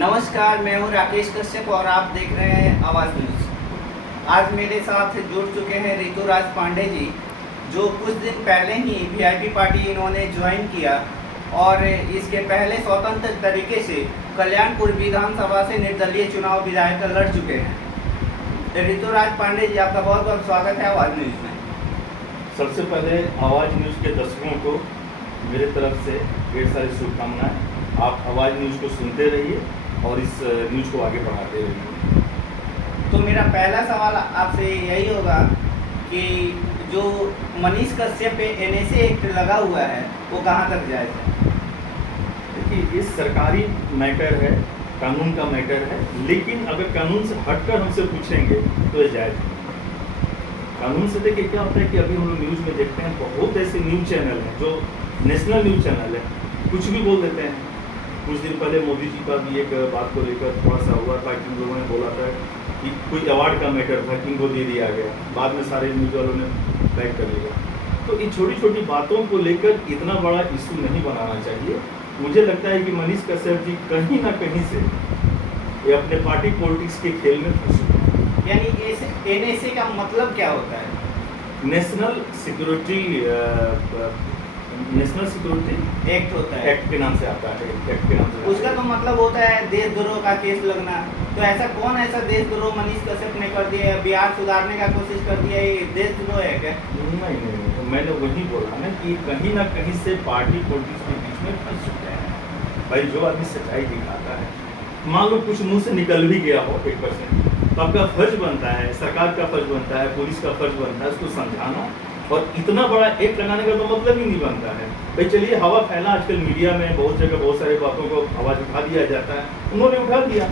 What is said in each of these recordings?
नमस्कार, मैं हूं राकेश कश्यप और आप देख रहे हैं आवाज़ न्यूज़। आज मेरे साथ जुड़ चुके हैं ऋतुराज पांडे जी, जो कुछ दिन पहले ही वीआईपी पार्टी इन्होंने ज्वाइन किया और इसके पहले स्वतंत्र तरीके से कल्याणपुर विधानसभा से निर्दलीय चुनाव विधायक लड़ चुके हैं। ऋतुराज पांडे जी, आपका बहुत बहुत स्वागत है आवाज़ न्यूज़ में। सबसे पहले आवाज़ न्यूज़ के दर्शकों को मेरे तरफ से ढेर सारी शुभकामनाएं। आप आवाज़ न्यूज़ को सुनते रहिए और इस न्यूज़ को आगे बढ़ाते रहिए। तो मेरा पहला सवाल आपसे यही होगा कि जो मनीष कश्यप पे एनएसए एक्ट लगा हुआ है वो कहाँ तक जायज़ है? देखिए, ये सरकारी मैटर है, कानून का मैटर है, लेकिन अगर कानून से हटकर हमसे पूछेंगे तो ये जायज़ है। कानून से देखिए क्या होता है कि अभी हम लोग न्यूज़ में देखते हैं बहुत ऐसे न्यूज़ चैनल हैं जो नेशनल न्यूज़ चैनल है, कुछ भी बोल देते हैं। कुछ दिन पहले मोदी जी का भी एक बात को लेकर थोड़ा सा हुआ था कि लोगों ने बोला था कि कोई अवार्ड का मैटर था कि इनको दे दिया गया, बाद में सारे न्यूज़ वालों ने बैक कर लिया। तो इन छोटी छोटी बातों को लेकर इतना बड़ा इशू नहीं बनाना चाहिए। मुझे लगता है कि मनीष कश्यप जी कहीं ना कहीं से ये अपने पार्टी पॉलिटिक्स के खेल में फंस चुके हैं। यानी एनएसए का मतलब क्या होता है? नेशनल सिक्योरिटी एक्ट होता है, एक्ट के नाम से आता है। एक्ट के नाम से उसका तो मतलब होता है देशद्रोह का केस लगना। तो ऐसा कौन ऐसा देशद्रोह मनीष कश्यप ने कर दिया है? बिहार सुधारने का कोशिश कर दिया, ये देशद्रोह है क्या? नहीं, तो मैंने वही बोला ना कि कहीं ना कहीं से पार्टी पॉलिटिक्स के बीच में फंस चुके हैं। भाई, जो आदमी सच्चाई दिखाता है, मान लो कुछ मुंह से निकल भी गया हो 1%, तो आपका फर्ज बनता है, सरकार का फर्ज बनता है, पुलिस का फर्ज बनता है उसको समझाना। और इतना बड़ा एक्ट लगाने का तो मतलब ही नहीं बनता है। भाई चलिए, हवा फैला, आजकल मीडिया में बहुत जगह बहुत सारी बातों को आवाज़ उठा दिया जाता है, उन्होंने उठा दिया।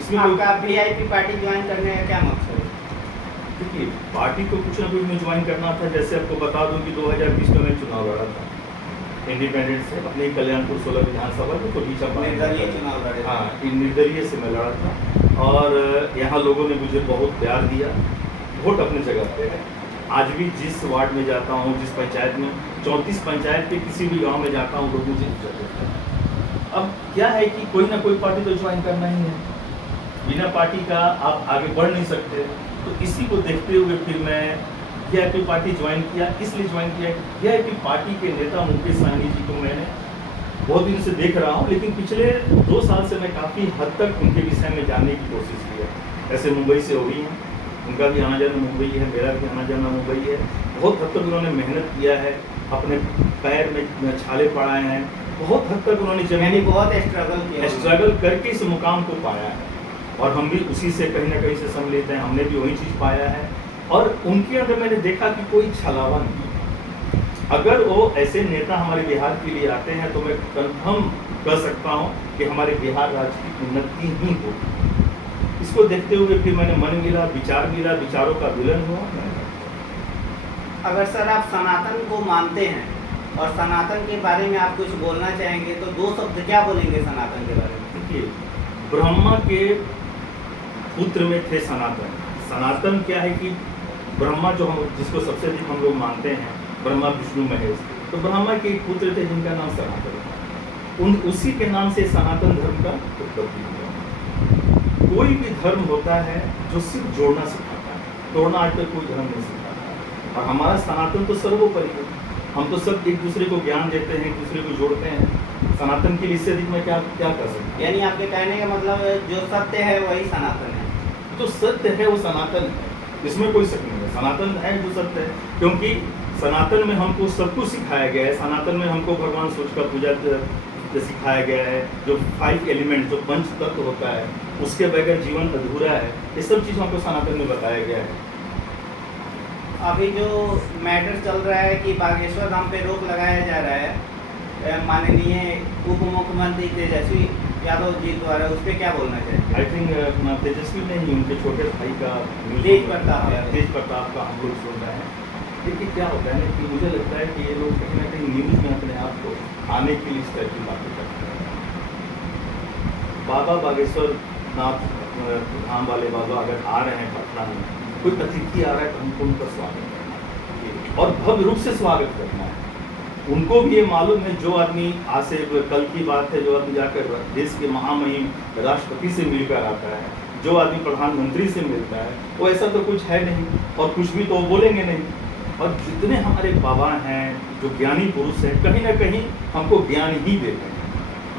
इसमें आपका वीआईपी पार्टी ज्वाइन करने का क्या मकसद है? देखिए, पार्टी को कुछ ना कुछ में ज्वाइन करना था। जैसे आपको बता दूं कि 2020 में मैं चुनाव लड़ा था इंडिपेंडेंट से, अपने कल्याणपुर 16 विधानसभा में, तो निर्दलीय चुनाव लड़े। हाँ, निर्दलीय से मैं लड़ा था और यहाँ लोगों ने मुझे बहुत प्यार दिया। वोट अपनी जगह पे है। आज भी जिस वार्ड में जाता हूँ, जिस पंचायत में, 34 पंचायत के किसी भी गांव में जाता हूँ, लोग मुझे इज्जत देते हैं। अब क्या है कि कोई ना कोई पार्टी तो ज्वाइन करना ही है, बिना पार्टी का आप आगे बढ़ नहीं सकते। तो इसी को देखते हुए फिर मैं वीआईपी पार्टी ज्वाइन किया। इसलिए ज्वाइन किया, वीआईपी पार्टी के नेता मुकेश सहनी जी को मैंने बहुत दिन से देख रहा हूँ, लेकिन पिछले 2 साल से मैं काफ़ी हद तक उनके विषय में जानने की कोशिश की है। ऐसे मुंबई से हो रही हैं, उनका भी आना जाना मुंबई है, मेरा भी आना जाना मुंबई है। बहुत हद तक उन्होंने मेहनत किया है, अपने पैर में छाले पड़ाए हैं, बहुत हद तक उन्होंने जमीनी बहुत स्ट्रगल करके इस मुकाम को पाया है। और हम भी उसी से कहीं ना कहीं से सम्मिलित हैं, हमने भी वही चीज़ पाया है। और उनके अंदर मैंने देखा कि कोई छलावा नहीं। अगर वो ऐसे नेता हमारे बिहार के लिए आते हैं तो मैं कन्फर्म कर सकता हूँ कि हमारे बिहार राज्य की उन्नति ही होगी। इसको देखते हुए फिर मैंने मन मिला, विचार मिला, विचारों का विलन हुआ। अगर सर आप सनातन को मानते हैं और सनातन के बारे में आप कुछ बोलना चाहेंगे तो 2 शब्द क्या बोलेंगे सनातन के बारे में? देखिए, ब्रह्मा के पुत्र में थे सनातन। सनातन क्या है कि ब्रह्मा जो हम जिसको सबसे अधिक हम लोग मानते हैं, ब्रह्मा विष्णु महेश, तो ब्रह्मा के एक पुत्र थे जिनका नाम सनातन था। उसी के नाम से सनातन धर्म का उत्पत्ति हुआ। कोई भी धर्म होता है जो सिर्फ जोड़ना सिखाता है, तोड़ना आज तक कोई धर्म नहीं सिखाता। और हमारा सनातन तो सर्वोपरि है। हम तो सब एक दूसरे को ज्ञान देते हैं, एक दूसरे को जोड़ते हैं। सनातन के लिए इससे अधिक मैं क्या कर सकता हूँ? यानी आपके कहने का मतलब जो सत्य है वही सनातन है। जो सत्य है वो सनातन है, इसमें कोई शक नहीं है। सनातन है जो सत्य है, क्योंकि सनातन में हमको सब कुछ सिखाया गया है। सनातन में हमको भगवान सूर्य का पूजा सिखाया गया है, जो 5 एलिमेंट, जो पंच तत्व होता है, उसके बगैर जीवन अधूरा है। ये सब चीज़ हमको सनातन में बताया गया है। अभी जो मैटर चल रहा है कि बागेश्वर धाम पे रोक लगाया जा रहा है माननीय उप मुख्यमंत्री तेजस्वी यादव जी द्वारा, उस पर क्या बोलना चाहिए? आई थिंक तेजस्वी नहीं, उनके छोटे भाई का तेज प्रताप का हम लोग सुन रहे हैं। देखिए क्या होता है ना कि मुझे लगता है कि ये लोग कहीं ना कहीं न्यूज़ में अपने आप को आने के लिए इस तरह की बातें करते हैं। बाबा बागेश्वर नाथ धाम वाले बाबा अगर आ रहे हैं पटना में, कोई अतिथि आ रहा है तो हमको उनका स्वागत करना है और भव्य रूप से स्वागत करना है। उनको भी ये मालूम है, जो आदमी आज से कल की बात है, जो आदमी जाकर देश के महामहिम राष्ट्रपति से मिलकर आता है, जो आदमी प्रधानमंत्री से मिलता है, वो ऐसा तो कुछ है नहीं, और कुछ भी तो वो बोलेंगे नहीं। और जितने हमारे बाबा हैं, जो ज्ञानी पुरुष हैं, कहीं ना कहीं हमको ज्ञान ही देते हैं।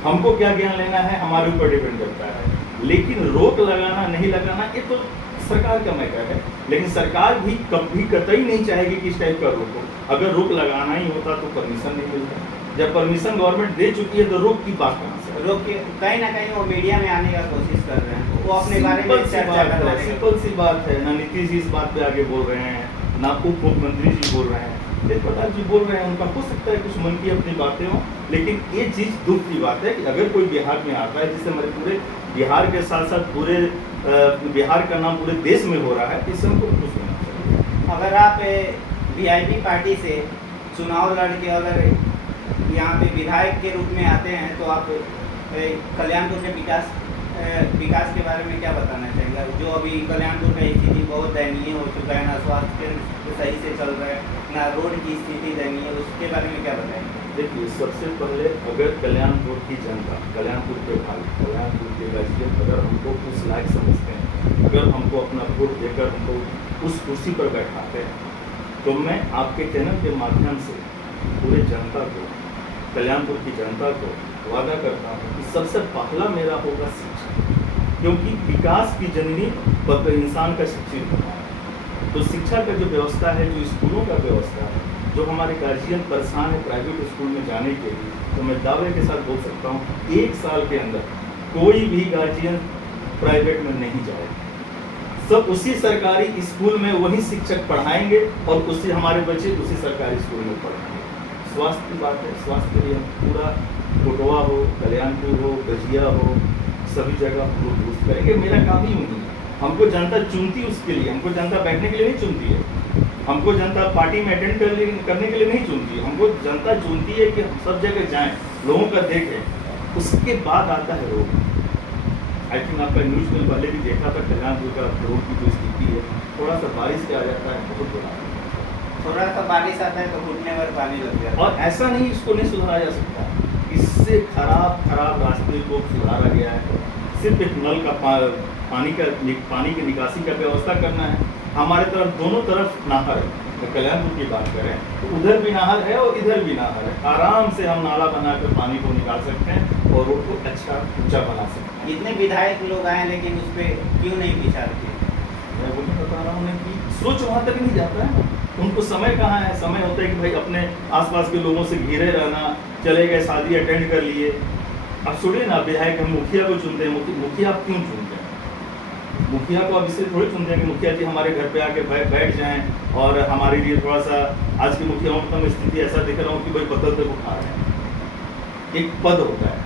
हमको क्या ज्ञान लेना है हमारे ऊपर डिपेंड करता है, लेकिन रोक लगाना नहीं लगाना ये तो सरकार का मैटर है। लेकिन सरकार भी कभी कतई नहीं चाहेगी कि इस टाइप का रोक हो। अगर रोक लगाना ही होता तो परमिशन नहीं मिलता। जब परमिशन गवर्नमेंट दे चुकी है तो रोक की बात कहाँ से? रोक के कहीं ना कहीं वो मीडिया में आने का कोशिश कर रहे हैं, वो अपने बारे में चर्चा कर रहे हैं। सिंपल सी बात है ना, नीतीश जी इस बात पे आगे बोल रहे हैं, ना उप मुख्यमंत्री जी बोल रहे हैं, तेज प्रताप जी बोल रहे हैं। उनका हो सकता है कुछ मन की अपनी बातें हों, लेकिन ये चीज़ दुख की बात है कि अगर कोई बिहार में आता है, जिससे हमारे पूरे बिहार के साथ साथ पूरे बिहार का नाम पूरे देश में हो रहा है, इससे हमको खुश होना चाहिए। अगर आप वीआईपी पार्टी से चुनाव लड़ के अगर यहाँ पे विधायक के रूप में आते हैं तो आप कल्याणपुर के विकास के बारे में क्या बताना चाहेंगे? जो अभी कल्याणपुर का स्थिति बहुत दयनीय हो चुका है, ना स्वास्थ्य केंद्र सही से चल रहा है, ना रोड की स्थिति दयनीय है, उसके बारे में क्या बताएंगे? देखिए, सबसे पहले अगर कल्याणपुर की जनता, कल्याणपुर के भाई, कल्याणपुर के गार्जियन अगर हमको उस लायक समझते हैं, अगर हमको अपना वोट देकर हमको उस कुर्सी पर बैठाते हैं, तो मैं आपके चैनल के माध्यम से पूरे जनता को, कल्याणपुर की जनता को वादा करता हूँ कि सबसे पहला मेरा होगा शिक्षा, क्योंकि विकास की जननी इंसान का शिक्षित होना है। तो शिक्षा का जो व्यवस्था है, जो स्कूलों का व्यवस्था है, जो हमारे गार्जियन परेशान है प्राइवेट स्कूल में जाने के लिए, तो मैं दावे के साथ बोल सकता हूँ 1 साल के अंदर कोई भी गार्जियन प्राइवेट में नहीं जाएगा। सब उसी सरकारी स्कूल में वही शिक्षक पढ़ाएंगे और उससे हमारे बच्चे उसी सरकारी स्कूल में पढ़ेंगे। स्वास्थ्य की बात है, स्वास्थ्य के लिए हम पूरा कोटवा हो, कल्याणपुर हो, गजिया हो, सभी जगह हम लोग दुरुस्त करेंगे। मेरा काम ही नहीं है। हमको जनता चुनती उसके लिए, हमको जनता बैठने के लिए नहीं चुनती है, हमको जनता पार्टी में अटेंड करने के लिए नहीं चुनती है। हमको जनता चुनती है कि हम सब जगह जाएं, लोगों का देखें। उसके बाद आता है रोड। आई थिंक आपका न्यूज़ में पहले भी देखा था, कल्याणपुर का रोड की जो स्थिति है, थोड़ा सा बारिश के आ जाता है, बहुत बुरा, थोड़ा सा बारिश आता है तो घुटने पर पानी लग जाता है। और ऐसा नहीं इसको नहीं सुधारा जा सकता। इससे खराब रास्ते को सुधारा गया है। सिर्फ एक नल का पानी की निकासी का व्यवस्था करना है। हमारे तरफ दोनों तरफ नहर है, तो कल्याणपुर की बात करें तो उधर भी नहर है और इधर भी नहर है। आराम से हम नाला बनाकर पानी को निकाल सकते हैं और रोड को अच्छा ऊंचा बना सकते हैं। इतने विधायक लोग आए लेकिन उस पर क्यों नहीं विचार किया? मैं वही बता रहा हूँ कि सोच वहाँ तक नहीं जाता है। उनको समय कहाँ है? समय होता है कि भाई अपने आसपास के लोगों से घिरे रहना, चले गए, शादी अटेंड कर लिए। अब सुनिए ना, विधायक हम मुखिया को चुनते हैं, मुखिया आप क्यों चुनते हैं? मुखिया को अब इसलिए थोड़ी चुनते हैं कि मुखिया जी हमारे घर पे आके बैठ जाएं और हमारे लिए थोड़ा सा, आज की मुखियाओं की मैं स्थिति ऐसा देख रहा हूँ कि भाई बदल तक उठा रहे हैं। एक पद होता है,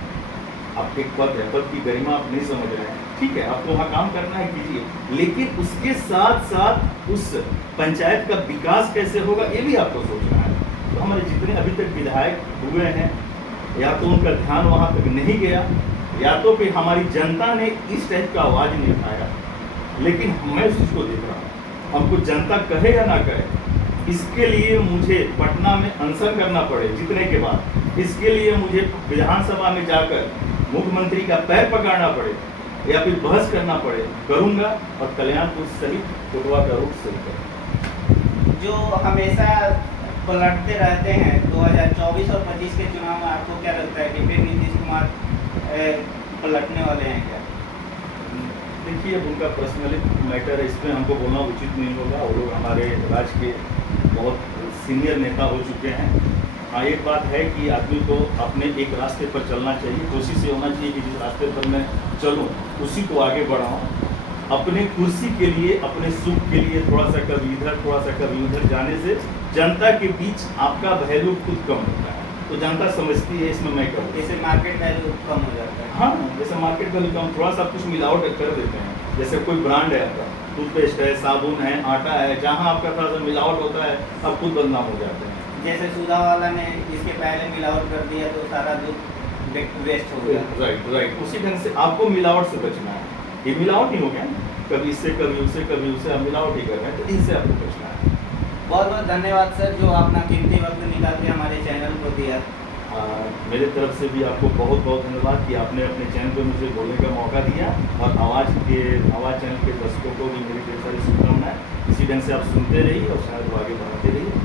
आप एक पद है, पद की गरिमा आप नहीं समझ रहे हैं, ठीक है, आपको वहाँ काम करना है, कीजिए, लेकिन उसके साथ साथ उस पंचायत का विकास कैसे होगा ये भी आपको सोचना है। तो हमारे जितने अभी तक विधायक हुए हैं, या तो उनका ध्यान वहाँ तक नहीं गया, या तो फिर हमारी जनता ने इस टाइप का आवाज़ नहीं उठाया। लेकिन मैं उस चीज़ को देख रहा हूँ, हमको जनता कहे या ना कहे, इसके लिए मुझे पटना में अनशन करना पड़े जीतने के बाद, इसके लिए मुझे विधानसभा में जाकर मुख्यमंत्री का पैर पकड़ना पड़े या फिर बहस करना पड़े, करूँगा और कल्याणपुर सहित कोटवा का रूप सही करूँगा। जो हमेशा पलटते रहते हैं 2024 और 25 के चुनाव में, आपको क्या लगता है कि फिर नीतीश कुमार पलटने वाले हैं क्या? देखिए, उनका पर्सनली मैटर है, इसमें हमको बोलना उचित नहीं होगा। वो लोग हमारे राज्य के बहुत सीनियर नेता हो चुके हैं। हाँ, एक बात है कि आदमी को अपने एक रास्ते पर चलना चाहिए, कोशिश ये होना चाहिए कि जिस रास्ते पर मैं चलूँ उसी को आगे बढ़ाऊँ। अपने कुर्सी के लिए, अपने सुख के लिए थोड़ा सा कभी इधर, थोड़ा सा कभी उधर जाने से जनता के बीच आपका वैल्यू खुद कम होता है। तो जनता समझती है इसमें मैं करूँ, जैसे मार्केट वैल्यू कम हो जाता है। हाँ, जैसे मार्केट वैल्यू कम, थोड़ा सा कुछ मिलावट कर देते हैं। जैसे कोई ब्रांड है आपका, टूथपेस्ट है, साबुन है, आटा है, जहाँ आपका थोड़ा सा मिलावट होता है आप खुद बदनाम हो जाते हैं। जैसे सुधा वाला ने इसके पहले मिलावट कर दिया तो सारा दूध वेस्ट हो गया। राइट, उसी ढंग से आपको मिलावट से बचना है। ये मिलावट ही हो गया, कभी इससे कभी उससे, कभी उससे आप मिलावट ही कर रहे हैं, तो इनसे आपको बचना है। बहुत बहुत धन्यवाद सर, जो अपना कीमती वक्त निकाल के हमारे चैनल को दिया। मेरे तरफ से भी आपको बहुत बहुत धन्यवाद कि आपने अपने चैनल पे मुझे बोलने का मौका दिया, और आवाज़ चैनल के दर्शकों को भी मेरी ढेर सारी शुभकामनाएं। इसी ढंग से आप सुनते रहिए और शायद वो आगे बढ़ाते रहिए।